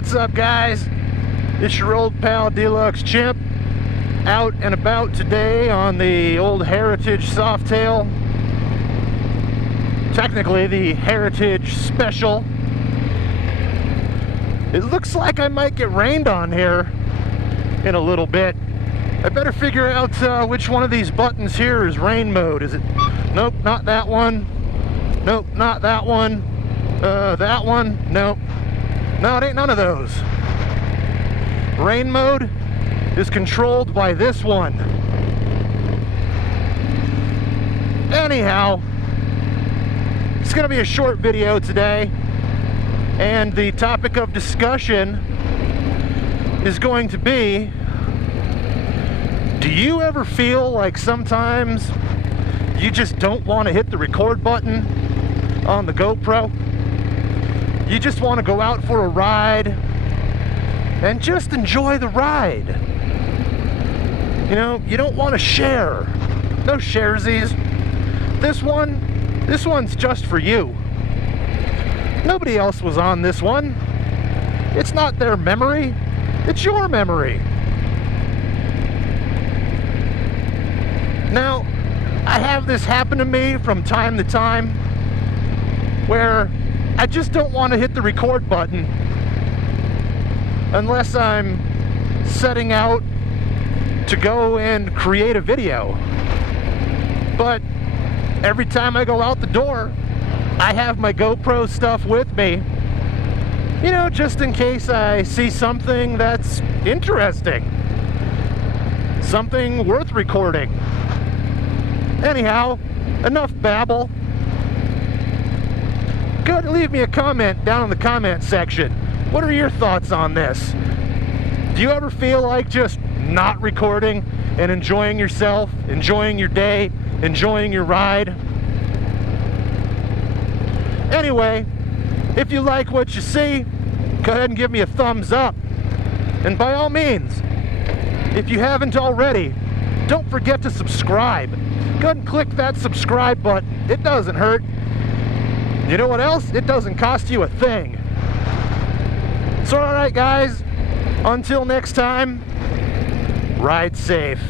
What's up, guys? It's your old pal Deluxe Chimp, out and about today on the old Heritage Softail. Technically the Heritage Special. It looks like I might get rained on here in a little bit. I better figure out which one of these buttons here is rain mode. Is it? Nope, not that one. Nope, not that one. That one? Nope. No, it ain't none of those. Rain mode is controlled by this one. Anyhow, it's gonna be a short video today, and the topic of discussion is going to be, do you ever feel like sometimes you just don't want to hit the record button on the GoPro? You just want to go out for a ride and just enjoy the ride. You know, you don't want to share. No sharesies. This one's just for you. Nobody else was on this one. It's not their memory, it's your memory. Now, I have this happen to me from time to time where I just don't want to hit the record button unless I'm setting out to go and create a video. But every time I go out the door, I have my GoPro stuff with me, you know, just in case I see something that's interesting, something worth recording. Anyhow, enough babble. Go ahead and leave me a comment down in the comment section. What are your thoughts on this? Do you ever feel like just not recording and enjoying yourself, enjoying your day, enjoying your ride? Anyway, if you like what you see, go ahead and give me a thumbs up. And by all means, if you haven't already, don't forget to subscribe. Go ahead and click that subscribe button. It doesn't hurt. You know what else? It doesn't cost you a thing. So alright, guys, until next time, ride safe.